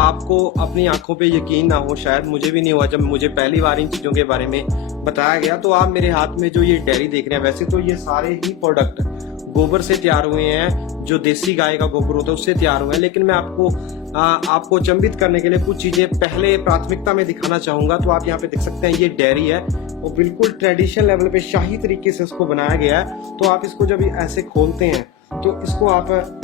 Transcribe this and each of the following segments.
आपको अपनी आंखों पे यकीन ना हो, शायद मुझे भी नहीं हुआ जब मुझे पहली बार इन चीजों के बारे में बताया गया। तो आप मेरे हाथ में जो ये डेयरी देख रहे हैं, वैसे तो ये सारे ही प्रोडक्ट गोबर से तैयार हुए हैं, जो देसी गाय का गोबर होता है उससे तैयार हुए हैं। लेकिन मैं आपको अचंभित करने के लिए कुछ चीजें पहले प्राथमिकता में दिखाना चाहूंगा। तो आप यहाँ पे देख सकते हैं, ये डेयरी है, वो बिल्कुल ट्रेडिशनल लेवल पे शाही तरीके से इसको बनाया गया है। तो आप इसको जब ऐसे खोलते हैं, तो इसको आप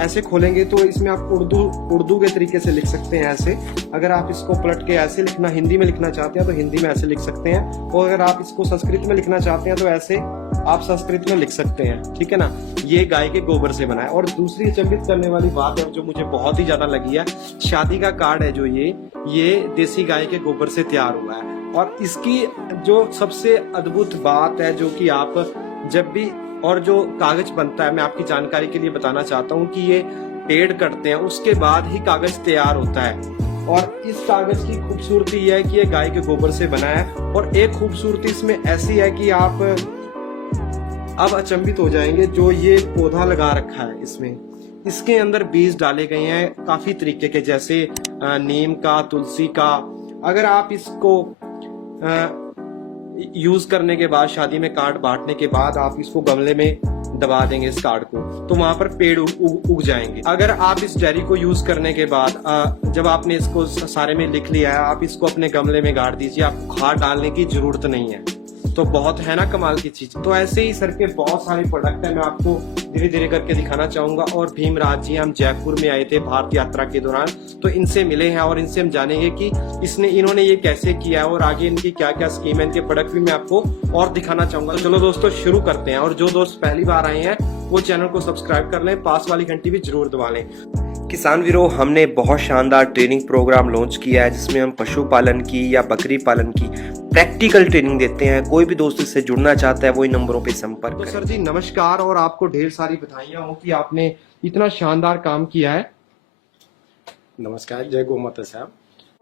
ऐसे खोलेंगे तो इसमें आप उर्दू के तरीके से लिख सकते हैं ऐसे। अगर आप इसको पलट के ऐसे लिखना, हिंदी में लिखना चाहते हैं तो हिंदी में ऐसे लिख सकते हैं, और अगर आप इसको संस्कृत में लिखना चाहते हैं तो ऐसे आप संस्कृत में लिख सकते हैं, ठीक है ना। ये गाय के गोबर से बना है। और दूसरी अचंभित करने वाली बात है जो मुझे बहुत ही ज्यादा लगी है, शादी का कार्ड है जो ये देसी गाय के गोबर से तैयार हुआ है। और इसकी जो सबसे अद्भुत बात है, जो कि आप जब भी, और जो कागज बनता है, मैं आपकी जानकारी के लिए बताना चाहता हूँ कि ये पेड़ कटते हैं उसके बाद ही कागज तैयार होता है। और इस कागज की खूबसूरती यह है कि ये गाय के गोबर से बना है। और एक खूबसूरती इसमें ऐसी है कि आप अब अचंभित हो जाएंगे, जो ये पौधा लगा रखा है इसमें, इसके अंदर बीज डाले गए हैं काफी तरीके के, जैसे नीम का, तुलसी का। अगर आप इसको यूज करने के बाद, शादी में कार्ड बांटने के बाद आप इसको गमले में दबा देंगे इस कार्ड को, तो वहां पर पेड़ उग जाएंगे। अगर आप इस डेयरी को यूज करने के बाद जब आपने इसको सारे में लिख लिया है, आप इसको अपने गमले में गाड़ दीजिए, आपको खाद डालने की जरूरत नहीं है। तो बहुत है ना कमाल की चीज। तो ऐसे ही सर के बहुत सारे प्रोडक्ट है, मैं आपको धीरे धीरे करके दिखाना चाहूंगा। और भीमराज जी, हम जयपुर में आए थे भारत यात्रा के दौरान, तो इनसे मिले हैं और इनसे हम जानेंगे कि इन्होंने ये कैसे किया है और आगे इनकी क्या क्या स्कीम है। इनके प्रोडक्ट भी मैं आपको और दिखाना चाहूंगा। तो चलो दोस्तों शुरू करते हैं। और जो दोस्त पहली बार आए हैं वो चैनल को सब्सक्राइब कर लें, पास वाली घंटी भी जरूर दबा लें। किसान वीरों, हमने बहुत शानदार ट्रेनिंग प्रोग्राम लॉन्च किया है, जिसमें हम पशुपालन की या बकरी पालन की प्रैक्टिकल ट्रेनिंग देते हैं। कोई भी दोस्त इससे जुड़ना चाहता है वो इन नंबरों पे संपर्क करें। तो सर जी नमस्कार, और आपको ढेर सारी बधाइयां हो कि आपने इतना शानदार काम किया है। नमस्कार, जय गौ माता साहब।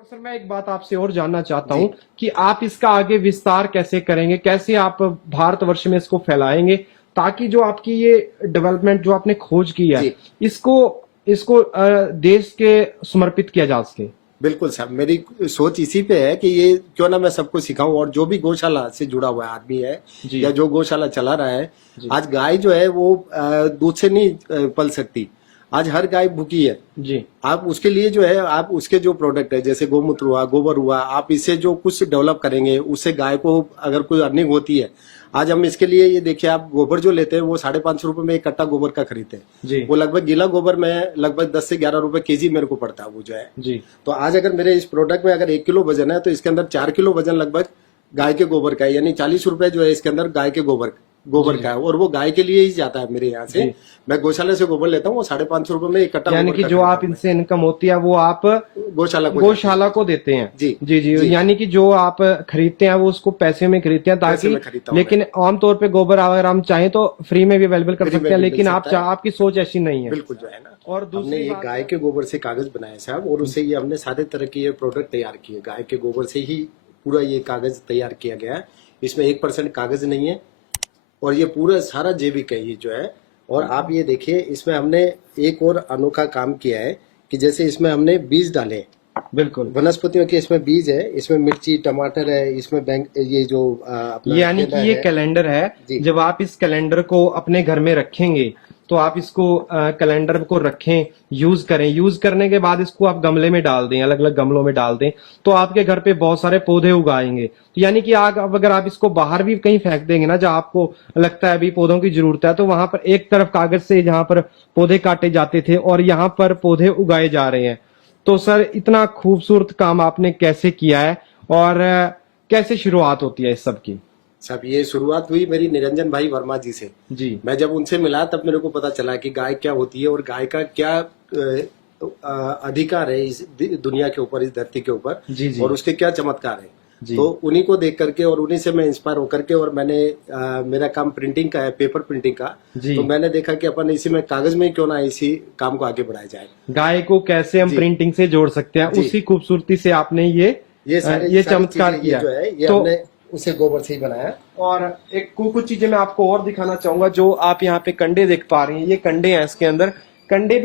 सर मैं एक बात आपसे और जानना चाहता हूं कि आप इसका आगे विस्तार कैसे करेंगे, कैसे आप भारतवर्ष में इसको फैलाएंगे, ताकि जो आपकी ये डेवलपमेंट जो आपने खोज की है, इसको देश के समर्पित किया जा सके। बिल्कुल साहब, मेरी सोच इसी पे है कि ये क्यों ना मैं सबको सिखाऊं। और जो भी गौशाला से जुड़ा हुआ आदमी है या जो गौशाला चला रहा है, आज गाय जो है वो दूध से नहीं पल सकती। आज हर गाय भूखी है जी। आप उसके लिए जो है, आप उसके जो प्रोडक्ट है, जैसे गोमूत्र हुआ, गोबर हुआ, आप इससे जो कुछ डेवलप करेंगे, उससे गाय को अगर कोई अर्निंग होती है। आज हम इसके लिए ये देखिए, आप गोबर जो लेते हैं वो 550 रुपए में एक कट्टा गोबर का खरीदते हैं जी। वो लगभग गीला गोबर में लगभग 10 से 11 रुपए केजी मेरे को पड़ता है वो जो है जी। तो आज अगर मेरे इस प्रोडक्ट में अगर 1 किलो वजन है, तो इसके अंदर 4 किलो वजन लगभग गाय के गोबर का है, यानी 40 रुपए जो है इसके अंदर गाय के गोबर का है। और वो गाय के लिए ही जाता है मेरे यहाँ से। मैं गौशाला से गोबर लेता हूँ, वो 550 रुपए में एक कट्टा, यानी कि जो आप इनसे इनकम होती है वो आप गौशाला को देते हैं जी जी जी, जी। यानी कि जो आप खरीदते हैं वो उसको पैसे में खरीदते हैं, ताकि लेकिन आमतौर पे गोबर अगर हम चाहें तो फ्री में भी अवेलेबल कर सकते हैं, लेकिन आपकी सोच ऐसी नहीं है। बिल्कुल जो है ना। और हमने ये गाय के गोबर से कागज बनाए साहब, और उससे ये हमने सारे तरह के ये प्रोडक्ट तैयार किए। गाय के गोबर से ही पूरा ये कागज तैयार किया गया है। इसमें 1% कागज नहीं है, और ये पूरा सारा जैविक है ये जो है। और आप ये देखिए, इसमें हमने एक और अनोखा काम किया है कि जैसे इसमें हमने बीज डाले, बिल्कुल वनस्पतियों के इसमें बीज है, इसमें मिर्ची, टमाटर है, इसमें बैंक, ये जो यानी कि ये कैलेंडर है। जब आप इस कैलेंडर को अपने घर में रखेंगे तो आप इसको कैलेंडर को रखें, यूज करें। यूज करने के बाद इसको आप गमले में डाल दें, अलग अलग गमलों में डाल दें, तो आपके घर पे बहुत सारे पौधे उगाएंगे। तो यानी कि अगर आप इसको बाहर भी कहीं फेंक देंगे ना, जहाँ आपको लगता है अभी पौधों की जरूरत है, तो वहां पर एक तरफ कागज से जहाँ पर पौधे काटे जाते थे और यहाँ पर पौधे उगाए जा रहे हैं। तो सर इतना खूबसूरत काम आपने कैसे किया है, और कैसे शुरुआत होती है इस सब की? सब ये शुरुआत हुई मेरी निरंजन भाई वर्मा जी से जी। मैं जब उनसे मिला तब मेरे को पता चला कि गाय क्या होती है और गाय का क्या अधिकार है इस दुनिया के ऊपर, इस धरती के ऊपर, और उसके क्या चमत्कार है। तो उन्हीं को देख करके और उन्हीं से मैं इंस्पायर होकर के, और मैंने मेरा काम प्रिंटिंग का है, पेपर प्रिंटिंग का, तो मैंने देखा कि अपन इसी में कागज में क्यों ना इसी काम को आगे बढ़ाया जाए। गाय को कैसे हम प्रिंटिंग से जोड़ सकते हैं, उसी खूबसूरती से आपने ये चमत्कार किया जो है, ये हमने उसे गोबर से ही बनाया। और एक कुछ चीजें मैं आपको और दिखाना चाहूंगा। जो आप यहाँ पे कंडे देख पा रहे हैं, ये कंडे हैं, इसके अंदर कंडे भी